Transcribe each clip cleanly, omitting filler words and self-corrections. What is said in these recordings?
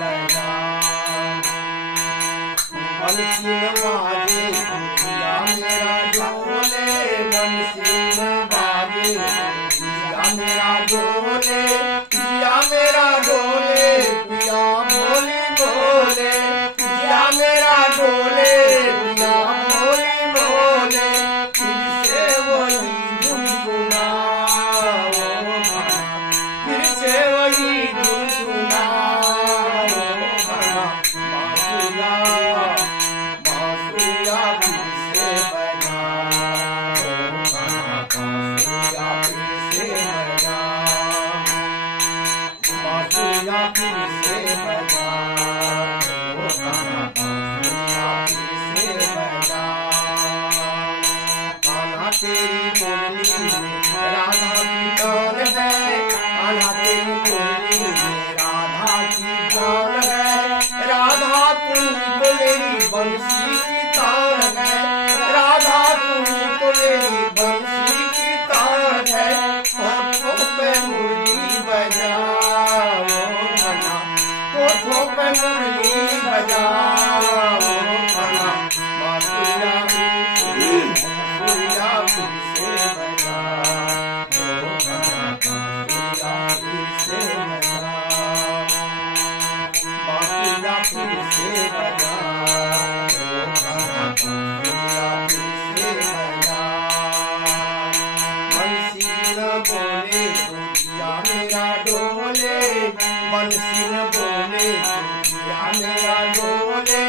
बजा बंसी बाजे पिया मेरा डोले बंसी बाजे पिया मेरा डोले पिया मेरा डोले पिया बोली बोले पिया मेरा डोले पिया बोली बोले फिर से वही धुन सुनाओ फिर से वही धुन सुनाओ बांसुरिया बांसुरिया फिर से बजाओ बांसुरिया फिर से बजाओ बांसुरिया फिर से बजाओ बांसुरिया फिर से बजाओ कान्हा तेरी मुरली में राधा की डोर है कान्हा तेरी मुरली में राधा की डोर है राधा तुम्ही तो मेरी बंसी की तार है राधा तुम्ही तो मेरी बंसी की तार है होठों पे मुरली बजाओ भला होठों पे मुरली बजाओ भला बांसुरिया बांसुरिया फिर से बजाओ बांसुरिया फिर से बजाओ बांसुरिया फिर से बजाओ बांसुरिया फिर से बजाओ बंसी न बोले तो जिया मेरा डोले बंसी न बोले तो जिया मेरा डोले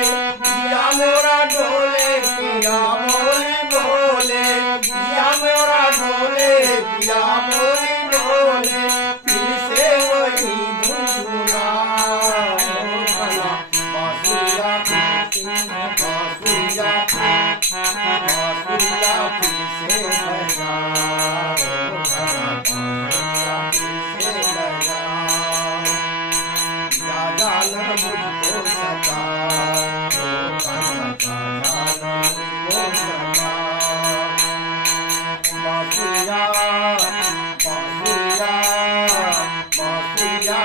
जिया मेरा डोले पिया बोली बोले जिया मेरा डोले पिया बोली बोले फिर से वही धुन सुनाओ भला बांसुरिया बांसुरिया बांसुरिया फिर से बजाओ बांसुरिया फिर से बजाओ राजा न मुझको सताओ राजा न मुझको सताओ बांसुरिया बांसुरिया बांसुरिया